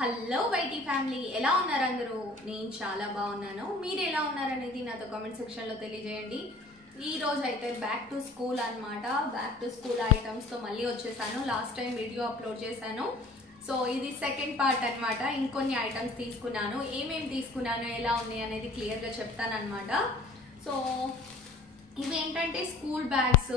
Hello YT family, ఎలా ఉన్నారు అందరూ? నేను చాలా బాగున్నాను. మీరు ఎలా ఉన్నారనేది నాతో కామెంట్ సెక్షన్లో తెలియజేయండి. ఈ రోజు అయితే బ్యాక్ టు స్కూల్ అన్నమాట. బ్యాక్ టు స్కూల్ ఐటమ్స్తో మళ్ళీ వచ్చేసాను. లాస్ట్ టైం వీడియో అప్లోడ్ చేశాను. సో ఇది సెకండ్ పార్ట్ అన్నమాట. ఇంకొన్ని ఐటమ్స్ తీసుకున్నాను. ఏమేమి తీసుకున్నాను, ఎలా ఉన్నాయి అనేది క్లియర్గా చెప్తాను అన్నమాట. సో ఇవేంటంటే స్కూల్ బ్యాగ్స్,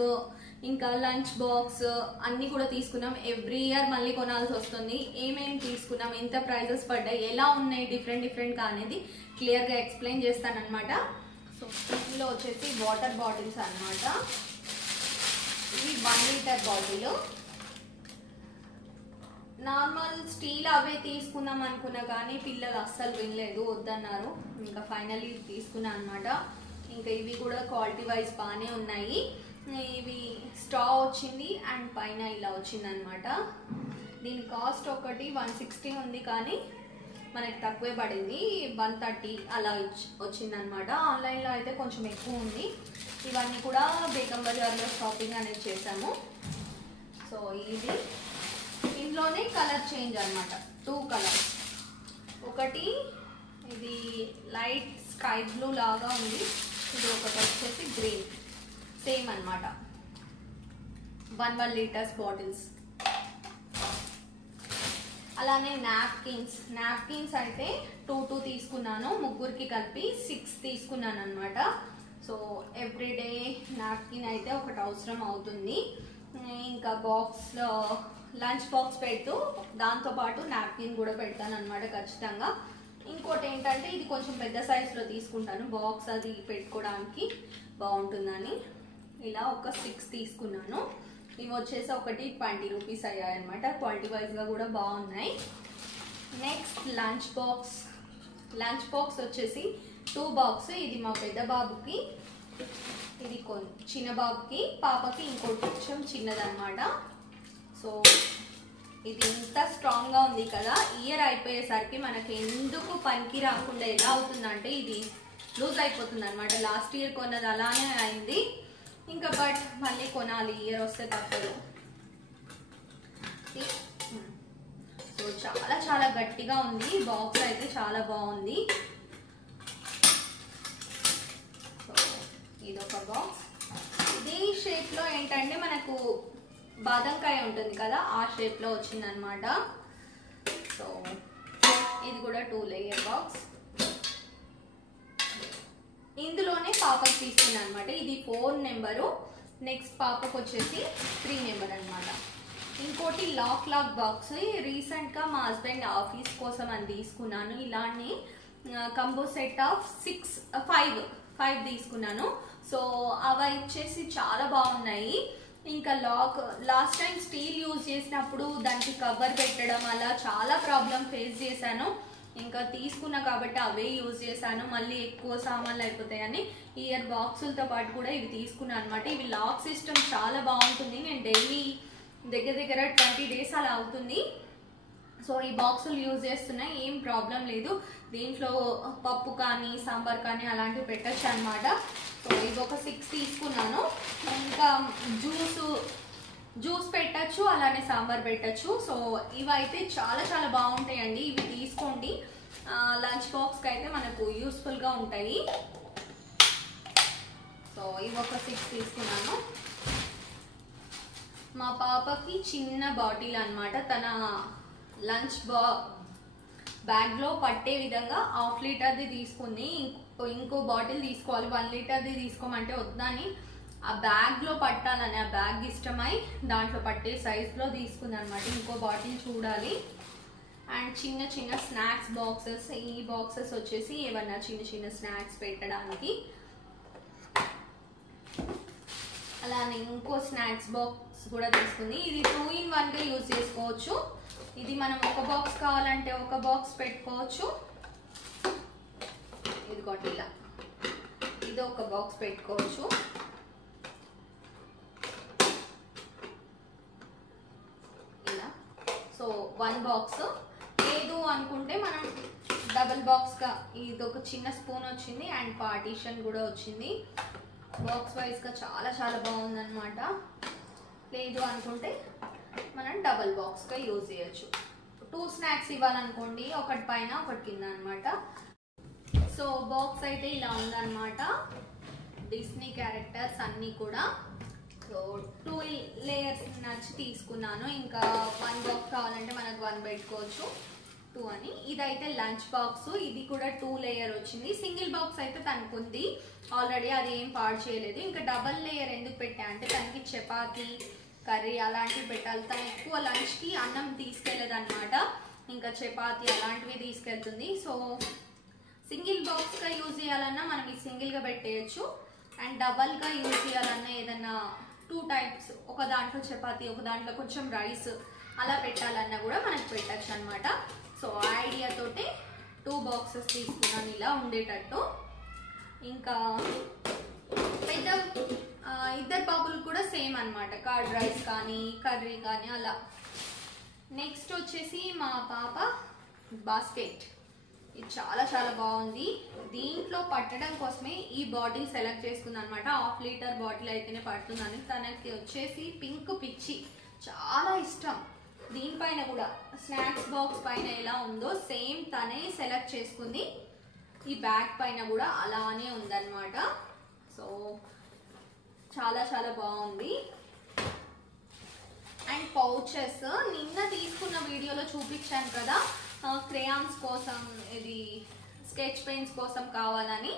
ఇంకా లంచ్ బాక్స్ అన్నీ కూడా తీసుకున్నాం. ఎవ్రీ ఇయర్ మళ్ళీ కొనాల్సి వస్తుంది. ఏమేమి తీసుకున్నాం, ఎంత ప్రైజెస్ పడ్డాయి, ఎలా ఉన్నాయి డిఫరెంట్గా అనేది క్లియర్గా ఎక్స్ప్లెయిన్ చేస్తానన్నమాట. సో ఇందులో వచ్చేసి వాటర్ బాటిల్స్ అన్నమాట. ఇవి 1 లీటర్ బాటిల్. నార్మల్ స్టీల్ అవే తీసుకుందాం అనుకున్నా కానీ పిల్లలు అస్సలు వినలేదు, వద్దన్నారు. ఇంకా ఫైనల్లీ తీసుకున్నా అనమాట. ఇంకా ఇవి కూడా క్వాలిటీ వైజ్ బాగానే ఉన్నాయి. ఇవి స్ట్రా వచ్చింది అండ్ పైన ఇలా వచ్చింది అనమాట. దీని కాస్ట్ ఒకటి 160 ఉంది, కానీ మనకి తక్కువే పడింది. 130 అలా వచ్చింది అనమాట. ఆన్లైన్లో అయితే కొంచెం ఎక్కువ ఉంది. ఇవన్నీ కూడా బేగం బజార్లో షాపింగ్ అనేది చేసాము. సో ఇది ఇందులోనే కలర్ చేంజ్ అనమాట. 2 కలర్స్. ఒకటి ఇది లైట్ స్కై బ్లూ లాగా ఉంది, ఇది ఒకటి వచ్చేసి గ్రీన్. సేమ్ అన్నమాట. 1 లీటర్స్ బాటిల్స్. అలానే నాప్కిన్స్ అయితే 2 తీసుకున్నాను. ముగ్గురికి కలిపి 6 తీసుకున్నాను అనమాట. సో ఎవ్రీడే నాప్కిన్ అయితే ఒకటి అవసరం అవుతుంది. ఇంకా బాక్స్లో లంచ్ బాక్స్ పెడుతూ దాంతోపాటు నాప్కిన్ కూడా పెడతాను అనమాట ఖచ్చితంగా. ఇంకోటి ఏంటంటే ఇది కొంచెం పెద్ద సైజులో తీసుకుంటాను, బాక్స్ అది పెట్టుకోవడానికి బాగుంటుందని. ఇలా ఒక 6 తీసుకున్నాను. ఇవి వచ్చేసి ఒకటి 20 రూపీస్ అయ్యాయి అనమాట. క్వాలిటీ వైజ్గా కూడా బాగున్నాయి. నెక్స్ట్ లంచ్ బాక్స్ వచ్చేసి 2 బాక్స్. ఇది మా పెద్ద బాబుకి, ఇది చిన్న బాబుకి, పాపకి ఇంకోటి కొంచెం చిన్నదన్నమాట. సో ఇది ఇంత స్ట్రాంగ్గా ఉంది కదా, ఇయర్ అయిపోయేసరికి మనకి ఎందుకు పనికి రాకుండా ఎలా అవుతుందంటే ఇది లూజ్ అయిపోతుంది అనమాట. లాస్ట్ ఇయర్ కొన్నది అలానే అయింది. ఇంకా బట్ మళ్ళీ కొనాలి, ఇయర్ వస్తే తప్పదు. సో చాలా గట్టిగా ఉంది. బాక్స్ అయితే చాలా బాగుంది. సో ఇదొక బాక్స్. ఇదే షేప్లో ఏంటంటే మనకు బాదంకాయ ఉంటుంది కదా, ఆ షేప్లో వచ్చిందనమాట. సో ఇది కూడా 2 లేయర్ బాక్స్. ఇందులోనే పాపకి తీసుకున్నాను అనమాట. ఇది 4 నెంబరు. నెక్స్ట్ పాపకు వచ్చేసి 3 నెంబర్ అనమాట. ఇంకోటి లాక్ బాక్స్. రీసెంట్గా మా హస్బెండ్ ఆఫీస్ కోసం అని తీసుకున్నాను. ఇలాంటి కంబో సెట్ ఆఫ్ 5 తీసుకున్నాను. సో అవి వచ్చేసి చాలా బాగున్నాయి. ఇంకా లాస్ట్ టైం స్టీల్ యూజ్ చేసినప్పుడు దానికి కవర్ పెట్టడం అలా చాలా ప్రాబ్లం ఫేస్ చేశాను. ఇంకా తీసుకున్నా కాబట్టి అవే యూజ్ చేశాను. మళ్ళీ ఎక్కువ సామాన్లు అయిపోతాయని ఇయర్ బాక్సులతో పాటు కూడా ఇవి తీసుకున్నాను అనమాట. ఇవి లాక్ సిస్టమ్ చాలా బాగుంటుంది. నేను డైలీ దగ్గర 20 డేస్ అలా అవుతుంది. సో ఈ బాక్సులు యూజ్ చేస్తున్నాయి, ఏం ప్రాబ్లం లేదు. దీంట్లో పప్పు కానీ సాంబార్ కానీ అలాంటివి పెట్టచ్చు అనమాట. సో ఇవి ఒక 6 తీసుకున్నాను. ఇంకా జ్యూస్ పెట్టచ్చు, అలానే సాంబార్ పెట్టచ్చు. సో ఇవైతే చాలా బాగుంటాయండి. ఇవి తీసుకోండి, లంచ్ బాక్స్కి అయితే మనకు యూస్ఫుల్గా ఉంటాయి. సో ఇవి ఒక 6 తీసుకున్నాను. మా పాపకి చిన్న బాటిల్ అనమాట. తన లంచ్ బ్యాగ్లో పట్టే విధంగా 1/2 లీటర్ది తీసుకుంది. ఇంకో బాటిల్ తీసుకోవాలి, 1 లీటర్ది తీసుకోమంటే వద్దని ఆ బ్యాగ్లో పట్టాలని, ఆ బ్యాగ్ ఇష్టమై దాంట్లో పట్టే సైజులో తీసుకుంది అనమాట. ఇంకో బాటిల్ చూడాలి. అండ్ చిన్న స్నాక్స్ బాక్సెస్. ఈ బాక్సెస్ వచ్చేసి ఏమన్నా చిన్న స్నాక్స్ పెట్టడానికి. అలానే ఇంకో స్నాక్స్ బాక్స్ కూడా తీసుకుంది. ఇది 2 in 1గా యూజ్ చేసుకోవచ్చు. ఇది మనం ఒక బాక్స్ కావాలంటే ఒక బాక్స్ పెట్టుకోవచ్చు. ఇదిగోటి ఇలా, ఇది ఒక బాక్స్ పెట్టుకోవచ్చు. ఇలా. So 1 box. లేదు అనుకుంటే మనం డబుల్ బాక్స్గా, ఇది ఒక చిన్న స్పూన్ వచ్చింది అండ్ పార్టీషన్ కూడా వచ్చింది. బాక్స్ వైజ్గా చాలా బాగుందన్నమాట. లేదు అనుకుంటే మనం డబుల్ బాక్స్గా యూజ్ చేయొచ్చు. 2 స్నాక్స్ ఇవ్వాలనుకోండి, ఒకటి పైన ఒకటి కింద అనమాట. సో బాక్స్ అయితే ఇలా ఉందన్నమాట. డిస్నీ క్యారెక్టర్స్ అన్నీ కూడా. సో 2 లేయర్స్ నచ్చి తీసుకున్నాను. ఇంకా 1 బాక్స్ కావాలంటే మనకు 1 పెట్టుకోవచ్చు, 2 అని. ఇదైతే లంచ్ బాక్స్, ఇది కూడా 2 లేయర్ వచ్చింది. సింగిల్ బాక్స్ అయితే తనకు ఉంది ఆల్రెడీ, అది ఏం పాడు చేయలేదు. ఇంకా డబల్ లేయర్ ఎందుకు పెట్టా అంటే తనకి చపాతీ కర్రీ అలాంటివి పెట్టాలి. తను ఎక్కువ లంచ్కి అన్నం తీసుకెళ్ళదు అనమాట, ఇంకా చపాతీ అలాంటివి తీసుకెళ్తుంది. సో సింగిల్ బాక్స్గా యూజ్ చేయాలన్నా మనం ఈ సింగిల్గా పెట్టేయచ్చు, అండ్ డబల్గా యూజ్ చేయాలన్నా ఏదన్నా 2 టైప్స్, ఒక దాంట్లో చపాతీ ఒక దాంట్లో కొంచెం రైస్ అలా పెట్టాలన్నా కూడా మనకు పెట్టచ్చు అనమాట. సో ఆ ఐడియా తోటి 2 బాక్సెస్ తీసుకున్నాను ఇలా ఉండేటట్టు. ఇంకా పెద్ద ఇద్దరు బాబులు కూడా సేమ్ అనమాట, కర్డ్ రైస్ కానీ కర్రీ కానీ అలా. నెక్స్ట్ వచ్చేసి మా పాప బాస్కెట్, ఇది చాలా చాలా బాగుంది. దీంట్లో పట్టడం కోసమే ఈ బాటిల్ సెలెక్ట్ చేసుకుంది అనమాట. 1/2 లీటర్ బాటిల్ అయితేనే పడుతుందని. తనకి వచ్చేసి పింక్ పిచ్చి, చాలా ఇష్టం. దీనిపైన కూడా స్నాక్స్ బాక్స్ పైన ఎలా ఉందో సేమ్ తనే సెలెక్ట్ చేసుకుంది. ఈ బ్యాగ్ పైన కూడా అలానే ఉందన్నమాట. సో చాలా చాలా బాగుంది. అండ్ పౌచెస్ నిన్న తీసుకున్న వీడియోలో చూపించాను కదా, క్రేయాన్స్ కోసం, ఇది స్కెచ్ పెన్స్ కోసం కావాలని.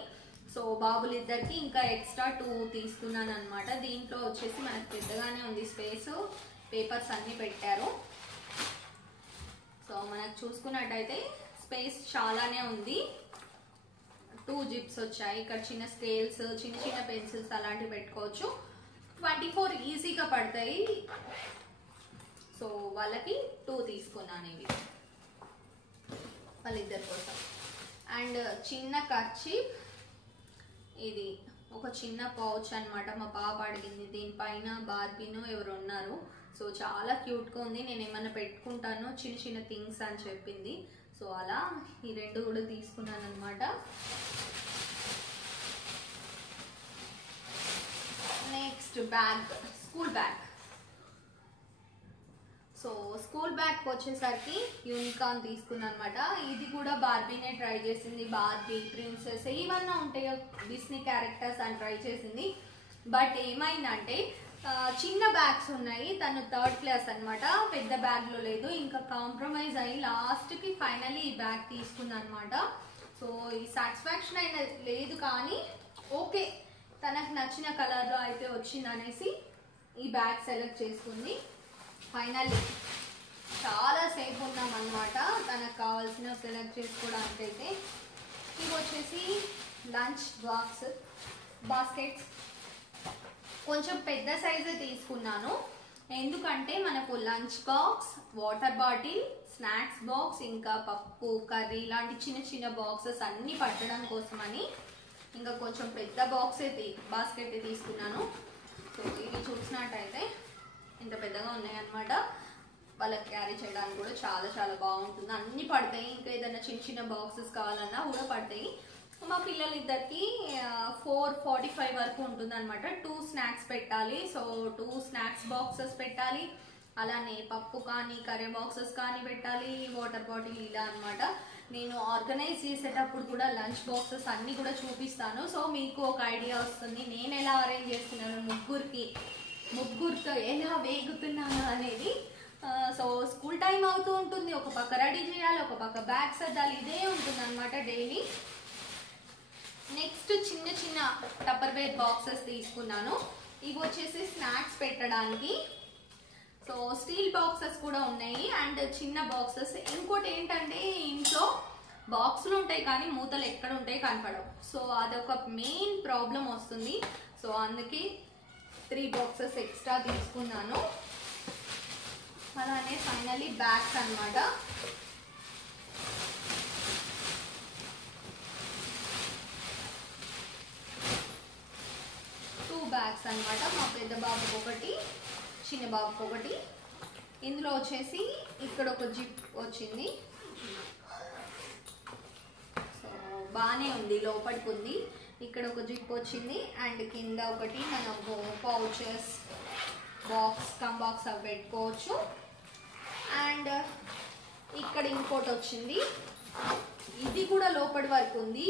సో బాబులిద్దరికి ఇంకా ఎక్స్ట్రా 2 తీసుకున్నాను అనమాట. దీంట్లో వచ్చేసి మనకు పెద్దగానే ఉంది స్పేస్, పేపర్స్ అన్నీ పెట్టారు. సో మనకు చూసుకున్నట్టయితే స్పేస్ చాలానే ఉంది. 2 జిప్స్ వచ్చాయి. ఇక్కడ చిన్న స్కేల్స్, చిన్న చిన్న పెన్సిల్స్ అలాంటివి పెట్టుకోవచ్చు. 24 ఈజీగా పడతాయి. సో వాళ్ళకి 2 తీసుకున్నాను ఇవి వాళ్ళిద్దరి కోసం. అండ్ చిన్న కర్చీఫ్, ఇది ఒక చిన్న పౌచ్ అనమాట. మా పాప అడిగింది, దీనిపైన బార్బీనో ఎవరు ఉన్నారు. సో చాలా క్యూట్గా ఉంది, నేను ఏమైనా పెట్టుకుంటాను చిన్న చిన్న థింగ్స్ అని చెప్పింది. సో అలా ఈ 2 కూడా తీసుకున్నాను అనమాట. Next bag, school bag. So school bag వచ్చేసరికి యూనికార్న్ తీసుకున్నాను అనమాట. ఇది కూడా బార్బీనే ట్రై చేసింది. బార్బీ, ప్రిన్సెస్ ఏమన్నా ఉంటాయో డిస్నీ క్యారెక్టర్స్ అని ట్రై చేసింది. బట్ ఏమైందంటే చిన్న బ్యాగ్స్ ఉన్నాయి, తను 3rd క్లాస్ అనమాట, పెద్ద బ్యాగ్లో లేదు. ఇంకా కాంప్రమైజ్ అయ్యి లాస్ట్కి ఫైనల్లీ ఈ బ్యాగ్ తీసుకుంది అనమాట. సో ఈ సాటిస్ఫాక్షన్ అయినా లేదు, కానీ ఓకే తనకు నచ్చిన కలర్లో అయితే వచ్చింది అనేసి ఈ బ్యాగ్ సెలెక్ట్ చేసుకుంది. ఫైనల్లీ చాలా సేపు ఉన్నాం అనమాట తనకు కావాల్సిన సెలెక్ట్ చేసుకోవడానికి. అయితే ఇవి వచ్చేసి లంచ్ బాక్స్ బాస్కెట్స్, కొంచెం పెద్ద సైజే తీసుకున్నాను. ఎందుకంటే మనకు lunch box, water bottle, snacks box, ఇంకా పప్పు కర్రీ ఇలాంటి చిన్న చిన్న బాక్సెస్ అన్నీ పట్టడం కోసమని ఇంకా కొంచెం పెద్ద బాక్సే బాస్కెట్ తీసుకున్నాను. సో ఇవి చూసినట్టయితే ఇంత పెద్దగా ఉన్నాయన్నమాట. వాళ్ళకి క్యారీ చేయడానికి కూడా చాలా చాలా బాగుంటుంది, అన్నీ పడతాయి. ఇంకా ఏదైనా చిన్న చిన్న బాక్సెస్ కావాలన్నా కూడా పడతాయి. మా పిల్లలిద్దరికి 4:45 వరకు ఉంటుంది అనమాట. 2 స్నాక్స్ పెట్టాలి. సో 2 స్నాక్స్ బాక్సెస్ పెట్టాలి, అలానే పప్పు కానీ కర్రీ బాక్సెస్ కానీ పెట్టాలి, వాటర్ బాటిల్ ఇలా అనమాట. నేను ఆర్గనైజ్ చేసేటప్పుడు కూడా లంచ్ బాక్సెస్ అన్నీ కూడా చూపిస్తాను. సో మీకు ఒక ఐడియా వస్తుంది నేను ఎలా అరేంజ్ చేస్తున్నాను, ముగ్గురితో ఎలా వేగుతున్నాను అనేది. సో స్కూల్ టైం అవుతూ ఉంటుంది, ఒక పక్క రెడీ చేయాలి, ఒక పక్క బ్యాగ్ సర్దాలి, ఇదే ఉంటుంది అనమాట డైలీ. నెక్స్ట్ చిన్న చిన్న టప్పర్వేర్ బాక్సెస్ తీసుకున్నాను. ఇవి వచ్చేసి స్నాక్స్ పెట్టడానికి. సో స్టీల్ బాక్సెస్ కూడా ఉన్నాయి అండ్ చిన్న బాక్సెస్. ఇంకోటి ఏంటంటే ఇంట్లో బాక్సులు ఉంటాయి కానీ మూతలు ఎక్కడ ఉంటాయి కనపడవు. సో అదొక మెయిన్ ప్రాబ్లం వస్తుంది. సో అందుకే 3 బాక్సెస్ ఎక్స్ట్రా తీసుకున్నాను. అలానే ఫైనల్లీ బ్యాగ్స్ అన్నమాట. బ్యాగ్స్ అన్నమాట. మా పెద్ద బాబుకి ఒకటి, చిన్న బాబుకి ఒకటి. ఇందులో వచ్చేసి ఇక్కడ ఒక జిప్ వచ్చింది. సో బాగానే ఉంది, లోపలికి ఉంది. ఇక్కడ ఒక జిప్ వచ్చింది అండ్ కింద ఒకటి మనం పౌచెస్, బాక్స్, బాక్స్ అవి పెట్టుకోవచ్చు. అండ్ ఇక్కడ ఇంకోటి వచ్చింది, ఇది కూడా లోపటి వరకు ఉంది.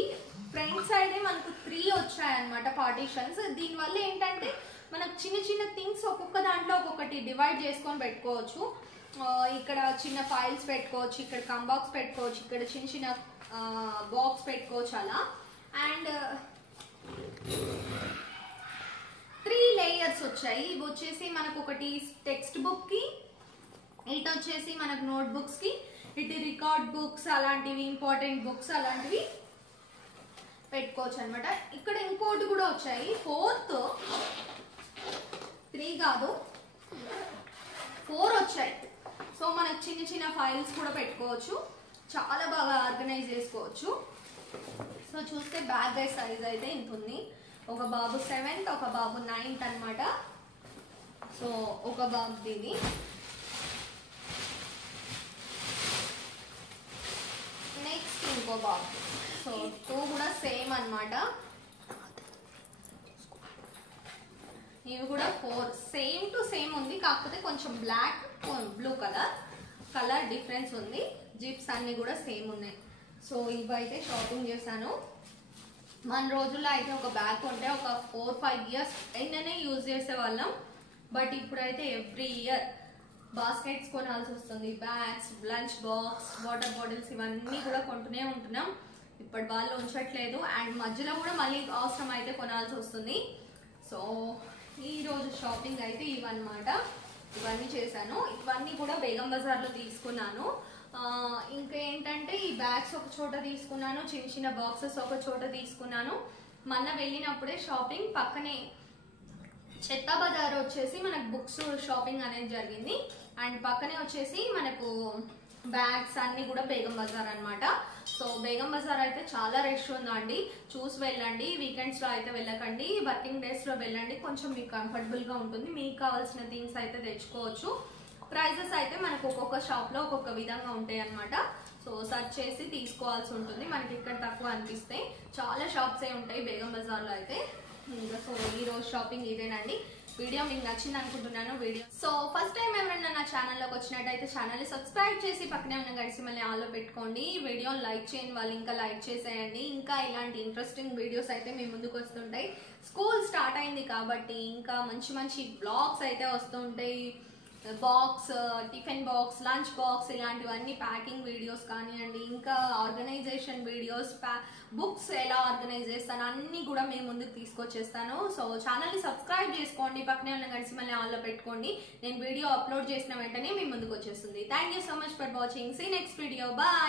ఫ్రంట్ సైడే మనకు 3 వచ్చాయన్నమాట పార్టీషన్స్. దీనివల్ల ఏంటంటే మనకు చిన్న చిన్న థింగ్స్ ఒక్కొక్క దాంట్లో ఒక్కొక్కటి డివైడ్ చేసుకొని పెట్టుకోవచ్చు. ఇక్కడ చిన్న ఫైల్స్ పెట్టుకోవచ్చు, ఇక్కడ కంబాక్స్ పెట్టుకోవచ్చు, ఇక్కడ చిన్న చిన్న బాక్స్ పెట్టుకోవచ్చు అలా. అండ్ 3 లేయర్స్ వచ్చాయి. ఇవి వచ్చేసి మనకు ఒకటి టెక్స్ట్ బుక్ కి, ఇటు వచ్చేసి మనకు నోట్ బుక్స్ కి, ఇటు రికార్డ్ బుక్స్ అలాంటివి, ఇంపార్టెంట్ బుక్స్ అలాంటివి పెట్టుకోవచ్చు అనమాట. ఇక్కడ ఇంకోటి కూడా వచ్చాయి, 4th 3 కాదు 4 వచ్చాయి. సో మనకు చిన్న చిన్న ఫైల్స్ కూడా పెట్టుకోవచ్చు, చాలా బాగా ఆర్గనైజ్ చేసుకోవచ్చు. సో చూస్తే బ్యాగ్ సైజ్ అయితే ఇంత ఉంది. ఒక బాబు 7th, ఒక బాబు 9th అనమాట. సో ఒక బాబు ఇది. నెక్స్ట్ ఇంకో బాబు. సో 2 కూడా సేమ్ అనమాట. ఇవి కూడా 4 సేమ్ టు సేమ్ ఉంది, కాకపోతే కొంచెం బ్లాక్ బ్లూ కలర్ డిఫరెన్స్ ఉంది. జిప్స్ అన్ని కూడా సేమ్ ఉన్నాయి. సో ఇవైతే షాపింగ్ చేశాను. మన రోజుల్లో అయితే ఒక బ్యాగ్ కొంటే ఒక 4-5 ఇయర్స్ అయిననే యూజ్ చేసేవాళ్ళం. బట్ ఇప్పుడైతే ఎవ్రీ ఇయర్ బాస్కెట్స్ కొనాల్సి వస్తుంది, bags, lunch box, water bottles ఇవన్నీ కూడా కొంటూనే ఉంటున్నాం. ఇప్పటి వాళ్ళు ఉంచట్లేదు. అండ్ మధ్యలో కూడా మళ్ళీ అవసరం అయితే కొనాల్సి వస్తుంది. సో ఈరోజు షాపింగ్ అయితే ఇవన్నమాట. ఇవన్నీ చేశాను. ఇవన్నీ కూడా బేగం బజార్లో తీసుకున్నాను. ఇంకా ఏంటంటే ఈ బ్యాగ్స్ ఒక చోట తీసుకున్నాను, చిన్న చిన్న బాక్సెస్ ఒక చోట తీసుకున్నాను. మొన్న వెళ్ళినప్పుడే షాపింగ్ పక్కనే చెత్త బజార్ వచ్చేసి మనకు బుక్స్ షాపింగ్ అనేది జరిగింది. అండ్ పక్కనే వచ్చేసి మనకు బ్యాగ్స్ అన్ని కూడా బేగం బజార్ అనమాట. సో బేగం బజార్ అయితే చాలా రష్ ఉందండి, చూసి వెళ్ళండి. వీకెండ్స్ లో అయితే వెళ్ళకండి, వర్కింగ్ డేస్ లో వెళ్ళండి. కొంచెం మీకు కంఫర్టబుల్ గా ఉంటుంది, మీకు కావాల్సిన థింగ్స్ అయితే తెచ్చుకోవచ్చు. ప్రైజెస్ అయితే మనకు ఒక్కొక్క షాప్ లో ఒక్కొక్క విధంగా ఉంటాయి అనమాట. సో సర్చ్ చేసి తీసుకోవాల్సి ఉంటుంది. మనకి ఇక్కడ తక్కువ అనిపిస్తే చాలా షాప్స్ ఉంటాయి బేగం బజార్ లో అయితే. సో ఈ రోజు షాపింగ్ ఇదేనండి. వీడియో మీకు నచ్చింది అనుకుంటున్నాను. సో ఫస్ట్ టైం ఎవరైనా నా ఛానల్లోకి వచ్చినట్టయితే ఛానల్ని సబ్స్క్రైబ్ చేసి పక్కనే ఉన్న గడిసి మళ్ళీ ఆన్లో పెట్టుకోండి. వీడియోని లైక్ చేయని వాళ్ళు ఇంకా లైక్ చేసేయండి. ఇంకా ఇలాంటి ఇంట్రెస్టింగ్ వీడియోస్ అయితే మీ ముందుకు వస్తుంటాయి. స్కూల్ స్టార్ట్ అయింది కాబట్టి ఇంకా మంచి మంచి బ్లాగ్స్ అయితే వస్తుంటాయి. Box, tiffin box, lunch box ఇలాంటివన్నీ ప్యాకింగ్ వీడియోస్ కానివ్వండి, ఇంకా ఆర్గనైజేషన్ వీడియోస్, బుక్స్ ఎలా ఆర్గనైజ్ చేస్తాను అన్నీ కూడా మేము ముందుకు తీసుకొచ్చేస్తాను. సో ఛానల్ని సబ్స్క్రైబ్ చేసుకోండి, పక్కనే ఉన్న గడిసి మళ్ళీ ఆన్లో పెట్టుకోండి. నేను వీడియో అప్లోడ్ చేసిన వెంటనే మీ ముందుకు వచ్చేస్తుంది. Thank you so much for watching. See next video. Bye.